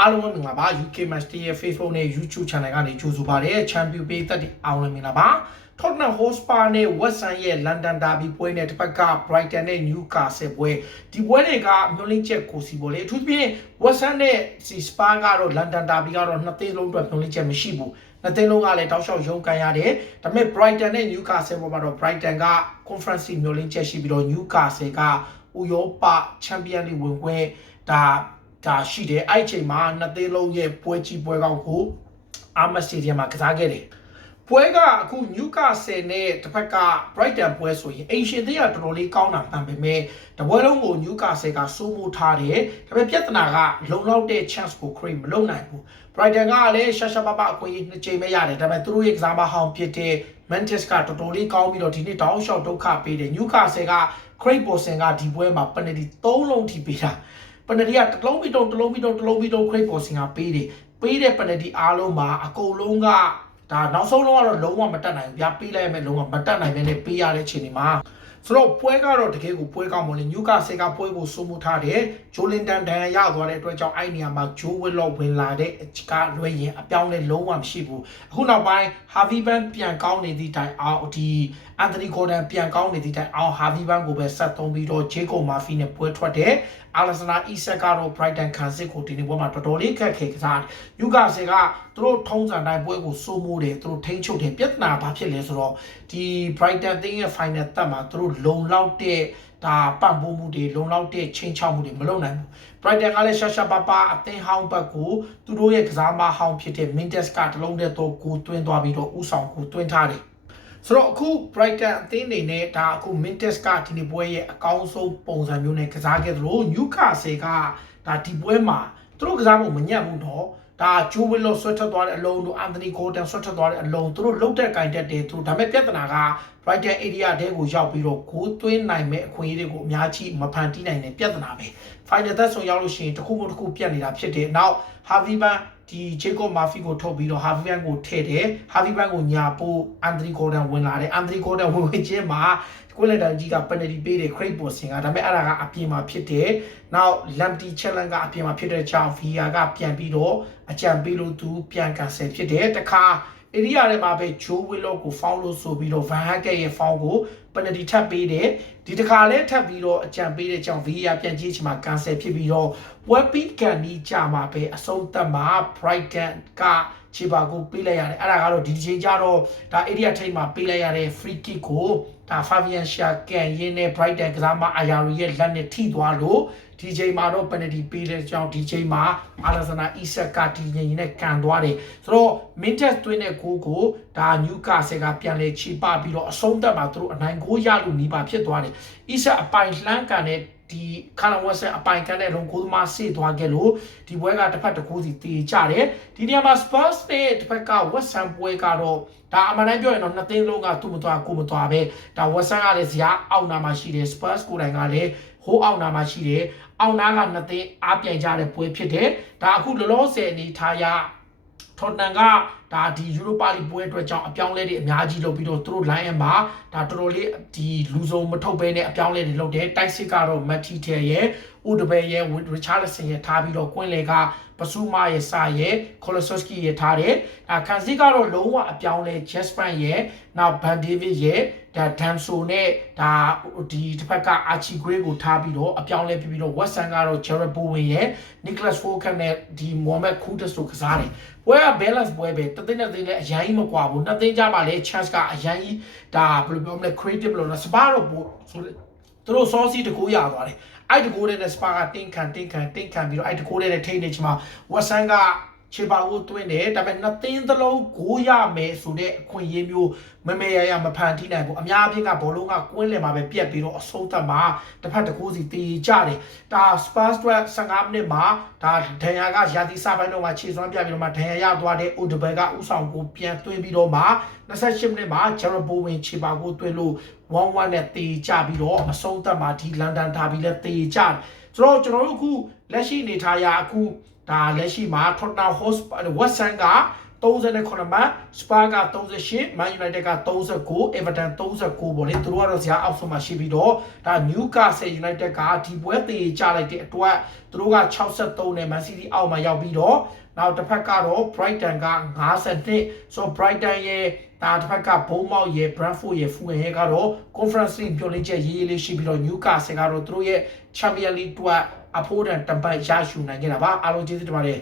အားလုံးပဲမင်္ဂလာပါ UK Match Day ရဲ့ Facebook နဲ့ YouTube Channel ကနေကြိုဆိုပါရစေ Champion ပေးသက်တဲ့အားလုံးမင်္ဂလာပါ Tottenham Hotspur နဲ့ West Ham ရဲ့ London Derby ပွဲနဲ့တစ်ဖက်က Brighton နဲ့ Newcastle ပွဲဒီပွဲတွေကမျိုးလင်းချက်ကိုစီပေါ်လေအထူးသဖြင့် West Ham နဲ့ Spurs ကတော့ London Derby ကတော့နှစ်သိန်းလုံးအတွက်မျိုးလင်းချက်မရှိဘူးနှစ်သိန်းလုံးကလည်းတောက်လျှောက်ရုံးကန်ရတယ်ဒါပေမဲ့ Brighton နဲ့ Newcastle ပေါ်မှာတော့ Brighton က Conference မျိုးလင်းချက်ရှိပြီးတော့ Newcastle ကဥရောပ Champions League ဝင်ခွင့်ဒါ ဒါရှိတယ်အဲ့အချိန်မှာနှစ်သိန်းလုံးရဲ့ပွဲကြီးပွဲကောင်းကိုအာမစတေဒီယမ်မှာကစားခဲ့တယ်ပွဲကအခု Newcastle နဲ့တစ်ဖက်က Brighton ပွဲဆိုရင်အိမ်ရှင်တွေကတော်တော်လေးကောင်းတာမှန်ပေမဲ့တပွဲလုံးကို Newcastle ကစိုးမိုးထားတယ်ဒါပေမဲ့ပြဿနာကလုံလောက်တဲ့ chance ကို create မလုပ်နိုင်ဘူး Brighton ကလည်းရှာရှာပပအခွင့်အရေးနှစ်ချိန်ပဲရတယ်ဒါပေမဲ့သူတို့ရဲ့ကစားမဟောင်းဖြစ်တဲ့ Mantis ကတော်တော်လေးကောင်းပြီးတော့ဒီနေ့တောင်းလျှောက်ဒုက္ခပေးတယ် Newcastle က Craig Pawson ကဒီပွဲမှာ penalty 3လုံးထိပေးတာ ပနဒီကတစ်လုံးပြီးတော့တစ်လုံးပြီးတော့တစ်လုံးပြီးတော့ခရိတ်ပေါ်စင်ကပေးတယ်ပေးတဲ့ပနဒီအားလုံးမှာအကုန်လုံးကဒါနောက်ဆုံးလုံးကတော့လုံးဝမတက်နိုင်ဘူးဗျာပေးလိုက်ရမယ်လုံးဝမတက်နိုင်ပဲနဲ့ပေးရတဲ့အချိန်ဒီမှာဆိုတော့ပွဲကတော့တကယ်ကိုပွဲကောင်းမလို့ညူကာဆေကပွဲကိုစိုးမိုးထားတယ်ဂျိုလင်တန်ဒန်ရသွားတဲ့အတွက်ကြောင့်အဲ့နေရာမှာဂျိုးဝစ်လော့ဝင်လာတဲ့အချကားလွှဲရင်အပြောင်းလဲလုံးဝမရှိဘူးအခုနောက်ပိုင်းဟာဗီဘန်ပြန်ကောင်းနေသည့်တိုင်အောင်ဒီအန်တိုနီဂေါ်ဒန်ပြန်ကောင်းနေသည့်တိုင်အောင်ဟာဗီဘန်ကိုပဲဆက်သုံးပြီးတော့ဂျေကိုမာဖီနဲ့ပွဲထွက်တယ် အာလဆနာအီဆက်ကတော့ Brighton ခံစစ်ကိုဒီနေ့ပွဲမှာတော်တော်လေးခက်ခဲကစားတယ်။ယူကာဆေကသူတို့ထုံးစံတိုင်းပွဲကိုစိုးမိုးတယ်သူတို့ထိန်းချုပ်တယ်ပြဿနာဘာဖြစ်လဲဆိုတော့ဒီ Brighton အသင်းရဲ့ final တက်မှာသူတို့လုံလောက်တဲ့ဒါပံ့ပိုးမှုတွေလုံလောက်တဲ့ချင်းချောက်မှုတွေမလုပ်နိုင်ဘူး။ Brighton ကလည်းရှာရှာပါပါအသင်းဟောင်းဘက်ကိုသူတို့ရဲ့ကစားမဟောင်းဖြစ်တဲ့ Mintes ကတလုံးတဲ့တော့ကိုတွင်းသွားပြီးတော့ဥဆောင်ကိုတွင်းထားတယ်။ ဆိုတော့အခု Brighton အသင်းအနေနဲ့ဒါအခု Mintes ကဒီနေ့ပွဲရဲ့အကောင်းဆုံးပုံစံမျိုးနဲ့ကစားခဲ့သလို Newcastle ကဒါဒီပွဲမှာသူတို့ကစားဖို့မညံ့ဘူးတော့ဒါဂျိုးဝီလော့ဆွတ်ထက်သွားတဲ့အလုံးတို့အန်တိုနီဂိုတန်ဆွတ်ထက်သွားတဲ့အလုံးသူတို့လုတ်တဲ့ကင်တက်တယ်သူတို့ဒါပေမဲ့ပြဿနာက Brighton area တဲကိုရောက်ပြီးတော့ဂိုးသွင်းနိုင်မဲ့အခွင့်အရေးတွေကိုအများကြီးမဖန်တီးနိုင်တဲ့ပြဿနာပဲ final သက်ဆုံးရောက်လို့ရှိရင်တစ်ခုမှတစ်ခုပြတ်နေတာဖြစ်တယ်နောက် Harvey Van ဒီဂျေကောမာဖီကိုထုတ်ပြီးတော့ဟာဗီဘန်ကိုထည့်တယ်ဟာဗီဘန်ကိုညာပို့အန်ဒရီဂေါ်ဒန်ဝင်လာတယ်အန်ဒရီဂေါ်ဒန်ဝင်ဝင်ချင်းမှာကွက်လက်တာကြီးကပန်နတီပေးတယ်ခရိတ်ပေါ်စင်ကဒါပေမဲ့အဲ့ဒါကအပြင်မှာဖြစ်တယ်နောက်လမ်တီချက်လန်ကအပြင်မှာဖြစ်တဲ့ကြောင့်ဗီယာကပြန်ပြီးတော့အကြံပေးလို့သူပြန်ကန်ဆယ်ဖြစ်တယ်တခါ ဧရိယာထဲမှာပဲဂျိုးဝီလော့ကိုဖောင်းလို့ဆိုပြီးတော့ဗန်ဟက်ကရဲ့ဖောင်းကိုပနတီထပ်ပေးတယ်ဒီတခါလဲထပ်ပြီးတော့အကြံပေးတဲ့ကြောင့်ဗီယာပြန်ကြည့်ချင်မှာကန်ဆယ်ဖြစ်ပြီးတော့ဝက်ပီကန်ဒီကြမှာပဲအဆုံးသတ်မှာ Brighton ကချီပါကိုပေးလိုက်ရတယ်အဲ့ဒါကတော့ဒီချိန်ကျတော့ဒါ area ထိပ်မှာပေးလိုက်ရတဲ့ free kick ကိုဒါ Fabian Shah ကန်ရင်းနဲ့ Brighton ကစားမအာယာရီရဲ့လက်နဲ့ထိသွားလို့ ဒီချိန်မှာတော့ penalty ပေးတဲ့ကြောင့်ဒီချိန်မှာ Alexander Isak ကဒီငင်းနဲ့ကန်သွားတယ်ဆိုတော့ Mintes တွင်းတဲ့ဂိုးကိုဒါ Newcastle ကပြန်လဲချီပပြီးတော့အဆုံးသတ်မှာသူတို့အနိုင်ဂိုးရလို့နီးပါဖြစ်သွားတယ် Isak အပိုင်လှမ်းကန်တဲ့ဒီခါလဝက်ဆက်အပိုင်ကန်တဲ့လုံးကိုသမားဆေးသွားခဲ့လို့ဒီပွဲကတစ်ဖက်တစ်ကိုးစီတေကြတယ်ဒီနေရာမှာ Spurs နဲ့တစ်ဖက်က West Ham ပွဲကတော့ဒါအမှန်တမ်းပြောရင်တော့နှစ်သိန်းလုံးကသူ့မသွားကိုမသွားပဲဒါ West Ham ကလည်းဇာအောက်နာမှာရှိတယ် Spurs ကိုယ်တိုင်ကလည်း ဟိုးအောက်နာမှာရှိတယ်အောက်နာကနှစ်သိန်းအားပြိုင်ကြတဲ့ပွဲဖြစ်တယ်ဒါအခုလောလောဆယ်အနေထားရထော်တန်ကဒါဒီယူရိုပါလီပွဲအတွက်ကြောင့်အပြောင်းလဲတွေအများကြီးလုပ်ပြီးတော့သူတို့ line မှာဒါတော်တော်လေးဒီလူစုံမထုတ်ဘဲနဲ့အပြောင်းလဲတွေလုပ်တယ်တိုက်စစ်ကတော့မက်တီတဲရဲ့ဥဒဘဲရဲ့ရီချာလဆန်ရဲ့ထားပြီးတော့ကွင်းလေကပစုမာရဲ့စာရဲ့ကိုလိုဆော့စကီရဲ့ထားတယ်ဒါခန်စီကတော့လုံးဝအပြောင်းလဲဂျက်စပန်ရဲ့နောက်ဘန်ဒေးဗစ်ရဲ့ဒါဒမ်ဆိုနဲ့ဒါဒီတစ်ဖက်ကအာချီဂရေးကိုထားပြီးတော့အပြောင်းလဲပြပြီးတော့ဝက်ဆန်ကတော့ဂျယ်ရဘိုဝင်ရဲ့နီကလတ်ဖိုကန်နဲ့ဒီမိုဟမက်ခူဒစ်တို့ကစားတယ်ပွဲက balance ပွဲပဲတသိန်းနဲ့သိန်းနဲ့အရင်ကြီးမကွာဘူးနှစ်သိန်းကြမှာလေ chance ကအရင်ကြီးဒါဘယ်လိုပြောမလဲ creative လို့နော်စပါတော့ပို့ဆိုသူတို့ sauce တကူရသွားတယ်အဲ့တကူတဲ့စပါကတင်းခံတင်းခံတင်းခံပြီးတော့အဲ့တကူတဲ့ထိနေချင်မှာဝက်ဆန်က ချေပါကိုတွင်းတယ်ဒါပေမဲ့နှစ်သိန်းသလုံးကိုရမယ်ဆိုတဲ့အခွင့်အရေးမျိုးမမေရရမဖန်တီးနိုင်ဘူးအများအပြားကဘောလုံးကကွင်းလယ်မှာပဲပြက်ပြီးတော့အဆုံးသတ်မှာတစ်ဖက်တစ်ခုစီတီးကြတယ်ဒါ Spurs အတွက်15မိနစ်မှာဒါဒန်ယာကရာသီစပိုင်းတော့မှခြေစွမ်းပြပြီးတော့မှဒန်ယာရသွားတဲ့ Udbel ကဥဆောင်ကိုပြန်သွင်းပြီးတော့မှ28မိနစ်မှာ Jared Bowen ခြေပါကိုသွင်းလို့1-1နဲ့တီးကြပြီးတော့အဆုံးသတ်မှာဒီလန်ဒန်ဒါဘီလည်းတီးကြတယ်ဆိုတော့ကျွန်တော်တို့အခုလက်ရှိအနေထားရအခု ဒါလက်ရှိမှာ Tottenham Hotspur West Ham က3 39မှတ်စပါက38မန်ယူနိုက်တက်က39အေဗာတန်39ပေါ့လေသူတို့ကတော့ဇာအောက်ဆုံးမှာရှိပြီးတော့ဒါနျူကာဆယ်ယူနိုက်တက်ကဒီပွဲသေးကြလိုက်တဲ့အတွက်သူတို့က63နဲ့မန်စီးတီးအောက်မှာရောက်ပြီးတော့နောက်တစ်ဖက်ကတော့ Brighton က52ဆိုတော့ Brighton ရဲ့ဒါတစ်ဖက်ကဘုံမောက်ရဲ့ Brentford ရဲ့ Fulham ရဲ့ကတော့ Conference League ပြောင်းလဲချက်ရေးရေးလေးရှိပြီးတော့ Newcastle ကတော့သူတို့ရဲ့ Champions League အတွက် အဖို့တန်တပတ်ရရှိနိုင်ခဲ့တာပါအားလုံးကျေးဇူးတင်ပါတယ်